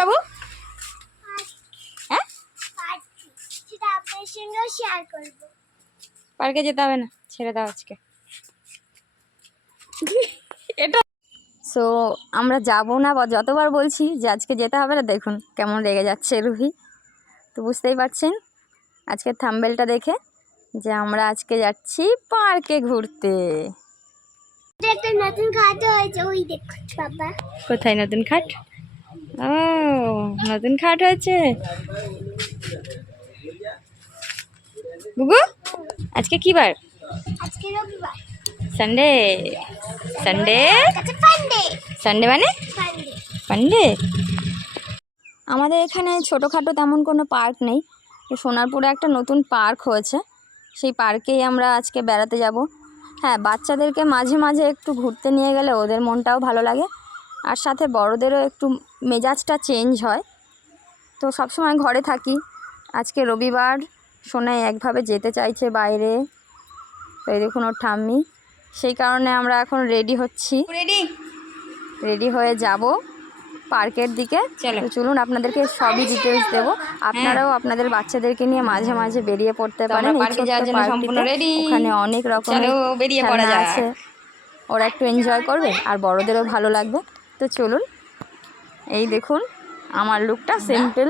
বাবু? হ্যাঁ, পার্কে যেতে হবে না, ছেড়ে দাও আজকে। এটা সো আমরা যাবো না, যতবার বলছি যে আজকে যেতে হবে না, দেখুন কেমন রেগে যাচ্ছে রুহি। তো বুঝতেই পারছেন আজকের থাম্বনেলটা দেখে যে আমরা আজকে যাচ্ছি পার্কে ঘুরতে। একটা নতুন খাট হয়েছে, ওই দেখো বাবা। কোথায় নতুন খাট? ও, নতুন খাট হয়েছে। বুবু আজকে কি বার? আজকে রবিবার। সানডে। সানডে ফান্ডে। সানডে মানে ফান্ডে। সানডে। আমাদের এখানে ছোটোখাটো তেমন কোনো পার্ক নেই, তো সোনারপুরে একটা নতুন পার্ক হয়েছে, সেই পার্কেই আমরা আজকে বেড়াতে যাব। হ্যাঁ, বাচ্চাদেরকে মাঝে মাঝে একটু ঘুরতে নিয়ে গেলে ওদের মনটাও ভালো লাগে, আর সাথে বড়দেরও একটু মেজাজটা চেঞ্জ হয়। তো সবসময় ঘরে থাকি, আজকে রবিবার, সোনাই একভাবে যেতে চাইছে বাইরে। তো এই দেখুন ওর ঠাম্মি, সেই কারণে আমরা এখন রেডি হচ্ছি, রেডি হয়ে যাব পার্কের দিকে। তো চলুন আপনাদেরকে সবই ডিটেলস দেবো। আপনারাও আপনাদের বাচ্চাদেরকে নিয়ে মাঝে মাঝে বেরিয়ে পড়তে পারেন। ওখানে অনেক রকমের খেলনা আছে, ওরা একটু এনজয় করবে আর বড়দেরও ভালো লাগবে। তো চলুন, এই দেখুন আমার লুকটা সিম্পল,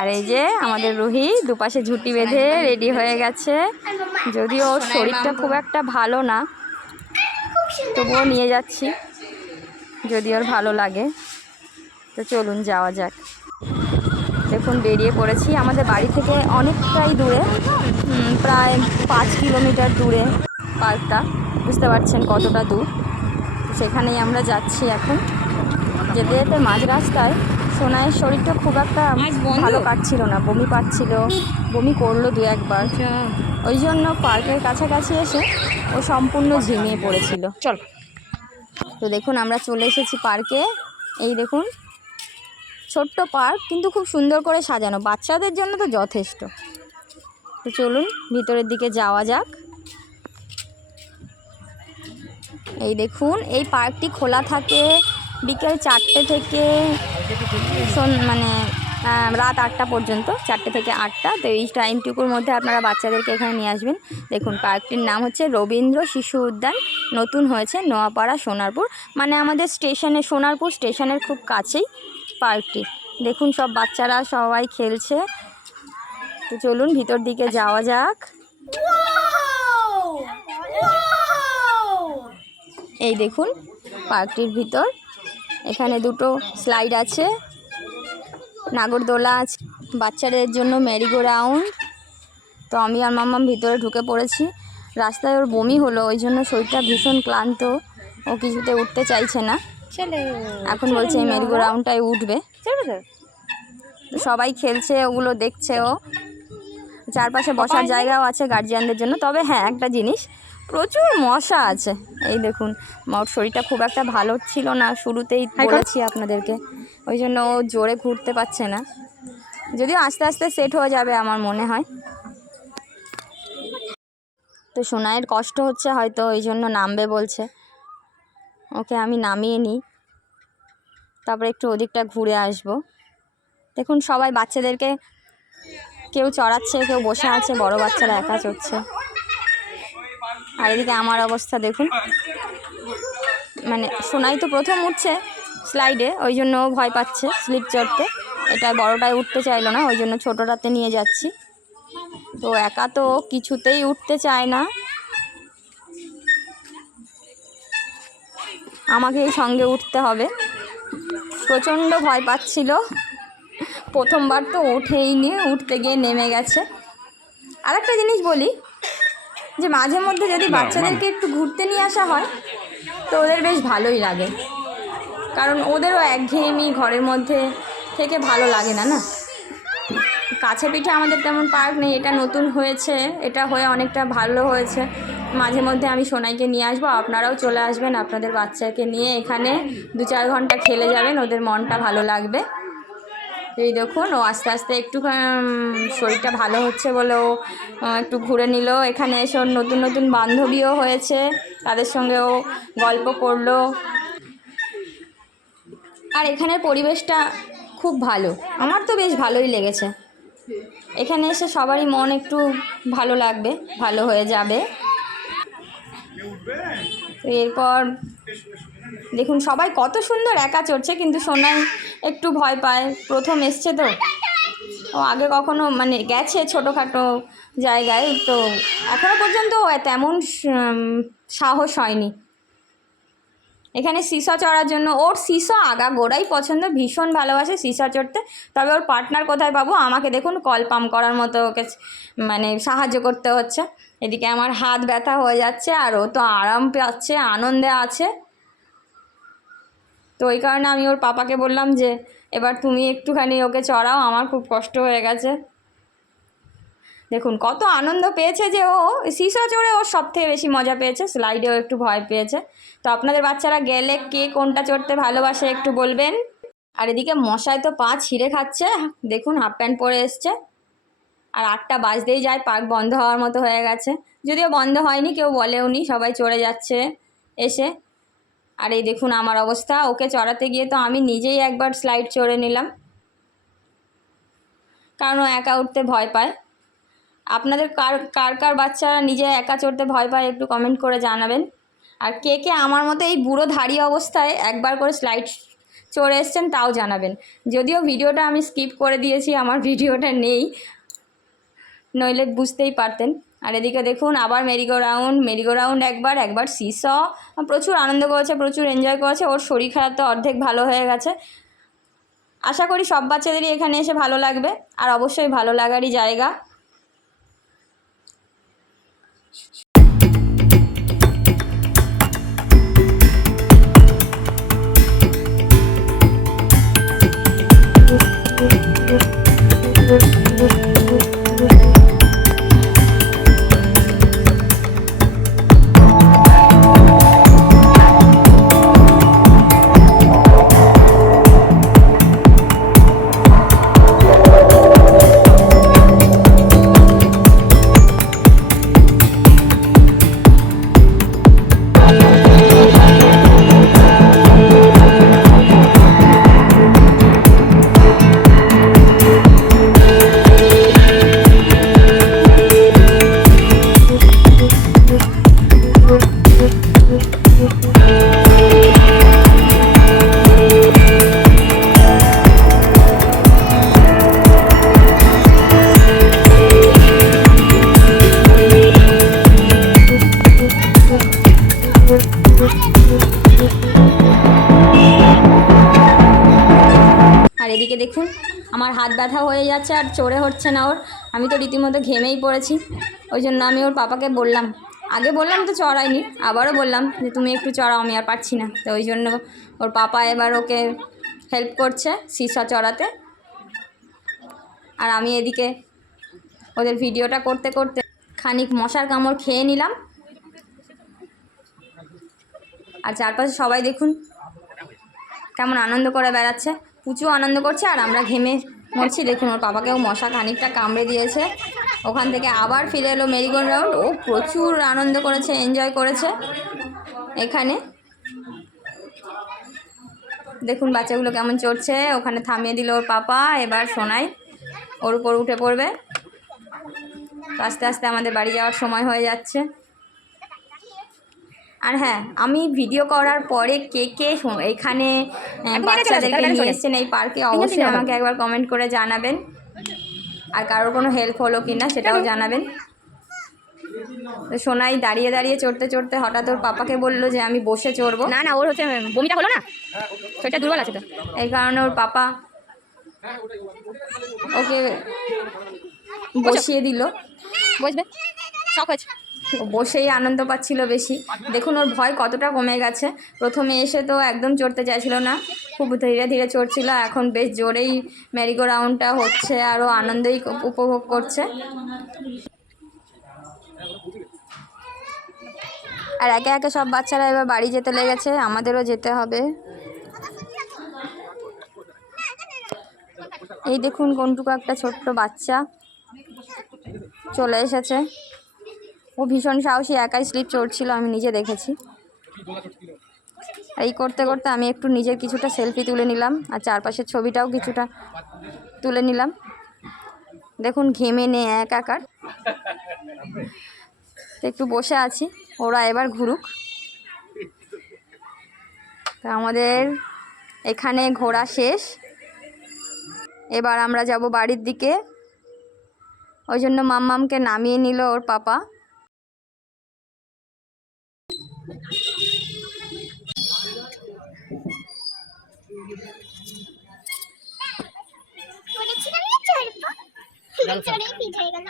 আর এই যে আমাদের রুহি দুপাশে ঝুঁটি বেঁধে রেডি হয়ে গেছে। যদিও ওর শরীরটা খুব একটা ভালো না, তবুও নিয়ে যাচ্ছি যদি ওর ভালো লাগে। তো চলুন যাওয়া যাক। দেখুন বেরিয়ে পড়েছি, আমাদের বাড়ি থেকে অনেকটাই দূরে, প্রায় 5 কিলোমিটার দূরে পার্কটা, বুঝতে পারছেন কতটা দূর। সেখানেই আমরা যাচ্ছি এখন। যেতে যেতে মাঝ রাস্তায় সোনাইয়ের শরীরটা খুব একটা ভালো কাটছিল না, বমি পাচ্ছিল, বমি করলো 2-1 বার। ওই জন্য পার্কের কাছাকাছি এসে ও সম্পূর্ণ ঝিমিয়ে পড়েছিল। চল, তো দেখুন আমরা চলে এসেছি পার্কে। এই দেখুন ছোট্ট পার্ক, কিন্তু খুব সুন্দর করে সাজানো, বাচ্চাদের জন্য তো যথেষ্ট। তো চলুন ভিতরের দিকে যাওয়া যাক। এই দেখুন এই পার্কটি খোলা থাকে বিকেল 4টে থেকে মানে রাত 8টা পর্যন্ত, 4টে থেকে 8টা। তো এই টাইমটুকুর মধ্যে আপনারা বাচ্চাদেরকে এখানে নিয়ে আসবেন। দেখুন পার্কটির নাম হচ্ছে রবীন্দ্র শিশু উদ্যান, নতুন হয়েছে, নোয়াপাড়া, সোনারপুর, মানে আমাদের স্টেশনে, সোনারপুর স্টেশনের খুব কাছেই পার্কটি। দেখুন সব বাচ্চারা সবাই খেলছে। তো চলুন ভিতর দিকে যাওয়া যাক। এই দেখুন পার্কটির ভিতর, এখানে দুটো স্লাইড আছে, নাগরদোলা আছে, বাচ্চাদের জন্য মেরিগো রাউন্ড। তো আমি আর মাম্মাম ভিতরে ঢুকে পড়েছি। রাস্তায় ওর বমি হলো, ওই জন্য শরীরটা ভীষণ ক্লান্ত, ও কিছুতে উঠতে চাইছে না, এখন বলছে এই মেরিগো রাউন্ডটায় উঠবে। তো সবাই খেলছে, ওগুলো দেখছে ও। চারপাশে বসার জায়গাও আছে গার্জিয়ানদের জন্য। তবে হ্যাঁ, একটা জিনিস, প্রচুর মশা আছে। এই দেখুন ওর শরীরটা খুব একটা ভালো ছিল না, শুরুতেই বলেছি আপনাদেরকে, ওই জন্য ও জোরে ঘুরতে পারছে না, যদিও আস্তে আস্তে সেট হয়ে যাবে আমার মনে হয়। তো সোনাইয়ের কষ্ট হচ্ছে হয়তো, ওই জন্য নামবে বলছে, ওকে আমি নামিয়ে নিই, তারপরে একটু ওদিকটা ঘুরে আসবো। দেখুন সবাই বাচ্চাদেরকে কেউ চড়াচ্ছে, কেউ বসে আছে, বড় বাচ্চারা একা চড়ছে। আর এদিকে আমার অবস্থা দেখুন, মানে সোনাই তো প্রথম উঠছে স্লাইডে, ওই জন্য ও ভয় পাচ্ছে স্লিপ চড়তে, এটা বড়টায় উঠতে চাইলো না, ওই জন্য ছোটোটাতে নিয়ে যাচ্ছি। তো একা তো কিছুতেই উঠতে চায় না, আমাকেই সঙ্গে উঠতে হবে। প্রচণ্ড ভয় পাচ্ছিল, প্রথমবার তো ওঠেই নি, উঠতে গিয়ে নেমে গেছে। আর একটা জিনিস বলি, যে মাঝে মধ্যে যদি বাচ্চাদেরকে একটু ঘুরতে নিয়ে আসা হয় তো ওদের বেশ ভালোই লাগে, কারণ ওদেরও একঘেয়েমি ঘরের মধ্যে থেকে ভালো লাগে না। না, কাছে পিঠে আমাদের তেমন পার্ক নেই, এটা নতুন হয়েছে, এটা হয়ে অনেকটা ভালো হয়েছে। মাঝে মধ্যে আমি সোনাইকে নিয়ে আসবো, আপনারাও চলে আসবেন আপনাদের বাচ্চাকে নিয়ে, এখানে 2-4 ঘন্টা খেলে যাবেন, ওদের মনটা ভালো লাগবে। এই দেখুন ও আস্তে আস্তে একটু শরীরটা ভালো হচ্ছে বলে ও একটু ঘুরে নিল। এখানে এসে ওর নতুন নতুন বান্ধবীও হয়েছে, তাদের সঙ্গে ও গল্প করলো। আর এখানের পরিবেশটা খুব ভালো, আমার তো বেশ ভালোই লেগেছে। এখানে এসে সবারই মন একটু ভালো লাগবে, ভালো হয়ে যাবে। তো এরপর দেখুন সবাই কত সুন্দর একা চড়ছে, কিন্তু সোনাই একটু ভয় পায়, প্রথম এসছে তো, ও আগে কখনো মানে গেছে ছোটোখাটো জায়গায়, তো এখনও পর্যন্ত তেমন সাহস হয়নি এখানে সিসা চড়ার জন্য। ওর সিসা আগাগোড়াই পছন্দ, ভীষণ ভালোবাসে সিসা চড়তে। তবে ওর পার্টনার কোথায় পাবো, আমাকে দেখুন কল পাম্প করার মতো ওকে মানে সাহায্য করতে হচ্ছে। এদিকে আমার হাত ব্যথা হয়ে যাচ্ছে, আর ও তো আরাম পাচ্ছে, আনন্দে আছে। তো ওই কারণে আমি ওর পাপাকে বললাম যে এবার তুমি একটুখানি ওকে চড়াও, আমার খুব কষ্ট হয়ে গেছে। দেখুন কত আনন্দ পেয়েছে যে ও সিসা চড়ে ওর সবথেকে বেশি মজা পেয়েছে, স্লাইডেও একটু ভয় পেয়েছে। তো আপনাদের বাচ্চারা গেলে কে কোনটা চড়তে ভালোবাসে একটু বলবেন। আর এদিকে মশায় তো পা ছিঁড়ে খাচ্ছে, দেখুন হাফ প্যান্ট পরে এসছে। আর 8টা বাজতেই যায়, পার্ক বন্ধ হওয়ার মতো হয়ে গেছে, যদিও বন্ধ হয়নি, কেউ বলেওনি, সবাই চড়ে যাচ্ছে এসে। আর এই দেখুন আমার অবস্থা, ওকে চড়াতে গিয়ে তো আমি নিজেই একবার স্লাইড চড়ে নিলাম, কারণ ও একা উঠতে ভয় পায়। আপনাদের কার কার বাচ্চারা নিজে একা চড়তে ভয় পায় একটু কমেন্ট করে জানাবেন। আর কে কে আমার মতো এই বুড়ো ধাড়ি অবস্থায় একবার করে স্লাইড চড়ে এসছেন তাও জানাবেন। যদিও ভিডিওটা আমি স্কিপ করে দিয়েছি, আমার ভিডিওটা নেই, নইলে বুঝতেই পারতেন। আর এদিকে দেখুন আবার মেরিগো রাউন্ড একবার সিস, প্রচুর আনন্দ করেছে, প্রচুর এনজয় করেছে। ওর শরীর খারাপ তো অর্ধেক ভালো হয়ে গেছে। আশা করি সব বাচ্চাদেরই এখানে এসে ভালো লাগবে, আর অবশ্যই ভালো লাগারই জায়গা। আর এদিকে দেখুন আমার হাত ব্যথা হয়ে যাচ্ছে, আর চড়ে হচ্ছে না ওর। আমি তো রীতিমতো ঘেমেই পড়েছি, ওই জন্য আমি ওর পাপাকে বললাম, আগে বললাম তো চড়াইনি, আবারও বললাম যে তুমি একটু চড়াও, আমি আর পারছি না। তো ওই জন্য ওর পাপা এবার ওকে হেল্প করছে সিসা চড়াতে। আর আমি এদিকে ওদের ভিডিওটা করতে করতে খানিক মশার কামড় খেয়ে নিলাম। আর চারপাশে সবাই দেখুন কেমন আনন্দ করে বেড়াচ্ছে, পুচু আনন্দ করছে, আর আমরা ঘেমে মরছি। দেখুন ওর বাবাকেও মশা খানিকটা কামড়ে দিয়েছে, ওখান থেকে আবার ফিরে এলো মেরিগো রাউন্ড। ও প্রচুর আনন্দ করেছে, এনজয় করেছে এখানে। দেখুন বাচ্চাগুলো কেমন চড়ছে, ওখানে থামিয়ে দিল ওর পাপা। এবার সোনাই ওর উপর উঠে পড়বে। আস্তে আস্তে আমাদের বাড়ি যাওয়ার সময় হয়ে যাচ্ছে। আর হ্যাঁ, আমি ভিডিও করার পরে কে কে এখানে বাচ্চাদেরকে নিয়ে এসছেন এই পার্কে, অবশ্যই আমাকে একবার কমেন্ট করে জানাবেন। আর কারোর কোনো হেল্প হলো কি না সেটাও জানাবেন। সোনাই দাঁড়িয়ে দাঁড়িয়ে চড়তে চড়তে হঠাৎ ওর পাপাকে বললো যে আমি বসে চড়বো। না ওর হচ্ছে বমিটা হলো না, সেটা দুর্বল আছে তো, এই কারণে ওর পাপা ওকে বসিয়ে দিল। বসবে, শখ হয়েছে। ও বসেই আনন্দ পাচ্ছিল বেশি। দেখুন ওর ভয় কতটা কমে গেছে। প্রথমে এসে তো একদম চড়তে চাইছিল না, খুব ধীরে ধীরে চড়ছিল, এখন বেশ জোরেই মেরিগো রাউন্ডটা হচ্ছে, আরও আনন্দই উপভোগ করছে। আর একে একে সব বাচ্চারা এবার বাড়ি যেতে লেগেছে, আমাদেরও যেতে হবে। এই দেখুন কোনটুকু একটা ছোট্ট বাচ্চা চলে এসেছে, ও ভীষণ সাহসী, একাই স্লিপ চড়ছিল, আমি নিজে দেখেছি। এই করতে করতে আমি একটু নিজের কিছুটা সেলফি তুলে নিলাম, আর চারপাশের ছবিটাও কিছুটা তুলে নিলাম। দেখুন ঘেমে নে একাকার। তো একটু বসে আছি, ওরা এবার ঘুরুক। তো আমাদের এখানে ঘোরা শেষ, এবার আমরা যাব বাড়ির দিকে। ওই জন্য মাম্মামকে নামিয়ে নিল ওর পাপা। বলেছিলাম না চড়বো, চড়েই পিঠে গেল।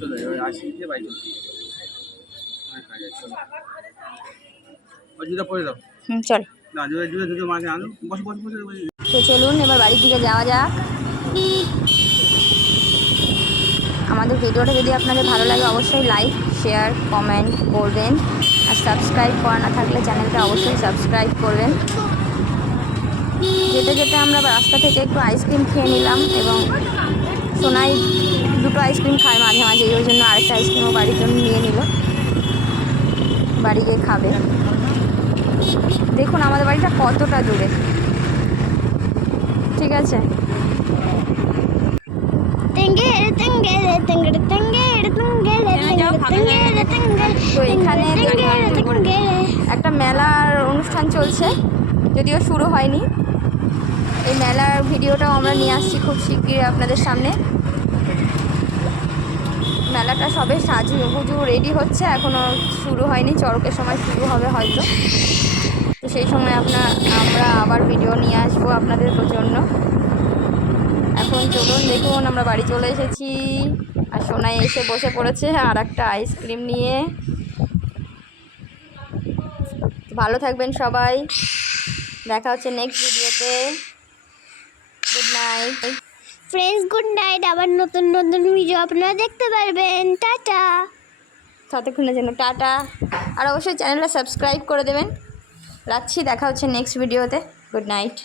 চলে যাবে আসি দিয়ে বাড়ি চলে জুতা পরে দাও চল। না জুতা জুতা জুতো মাঝে আনো বসে বসে বসে বসে তো চলুন এবার বাড়ির দিকে যাওয়া যাক। আমাদের ভিডিওটা যদি আপনাদের ভালো লাগে অবশ্যই লাইক শেয়ার কমেন্ট করবেন, আর সাবস্ক্রাইব করা না থাকলে চ্যানেলটা অবশ্যই সাবস্ক্রাইব করবেন। যেতে যেতে আমরা রাস্তা থেকে একটু আইসক্রিম খেয়ে নিলাম, এবং সোনাই দুটো আইসক্রিম খায় মাঝে মাঝে, ওই জন্য আরেকটা আইসক্রিমও বাড়ির জন্য নিয়ে নিল, বাড়ি গিয়ে খাবে। দেখুন আমাদের বাড়িটা কতটা দূরে, ঠিক আছে। তেঙ্গেরে তেঙ্গেরে তেঙ্গেরে তেঙ্গেরে তেঙ্গেরে তেঙ্গেরে তেঙ্গেরে তো এখানে তেঙ্গেরে তেঙ্গেরে একটা মেলার অনুষ্ঠান চলছে, যদিও শুরু হয়নি। এই মেলার ভিডিওটাও আমরা নিয়ে আসছি খুব শিগগিরই আপনাদের সামনে। মেলাটা সবে সাজুগুজু রেডি হচ্ছে, এখনও শুরু হয়নি, চড়কের সময় শুরু হবে হয়তো। তো সেই সময় আমরা আবার ভিডিও নিয়ে আসবো আপনাদের জন্য। এখন চলুন দেখুন আমরা বাড়ি চলে এসেছি, আর সোনাই এসে বসে পড়েছে আর একটা আইসক্রিম নিয়ে। ভালো থাকবেন সবাই, দেখা হচ্ছে নেক্সট ভিডিওতে। Good night friends, good night. আবার নতুন নতুন ভিডিও আপনারা দেখতে পারবেন। টাটা। ততক্ষণের জন্য টাটা, আর অবশ্যই চ্যানেলটা সাবস্ক্রাইব করে দেবেন। রাখছি, দেখা হচ্ছে নেক্সট ভিডিওতে। Good night.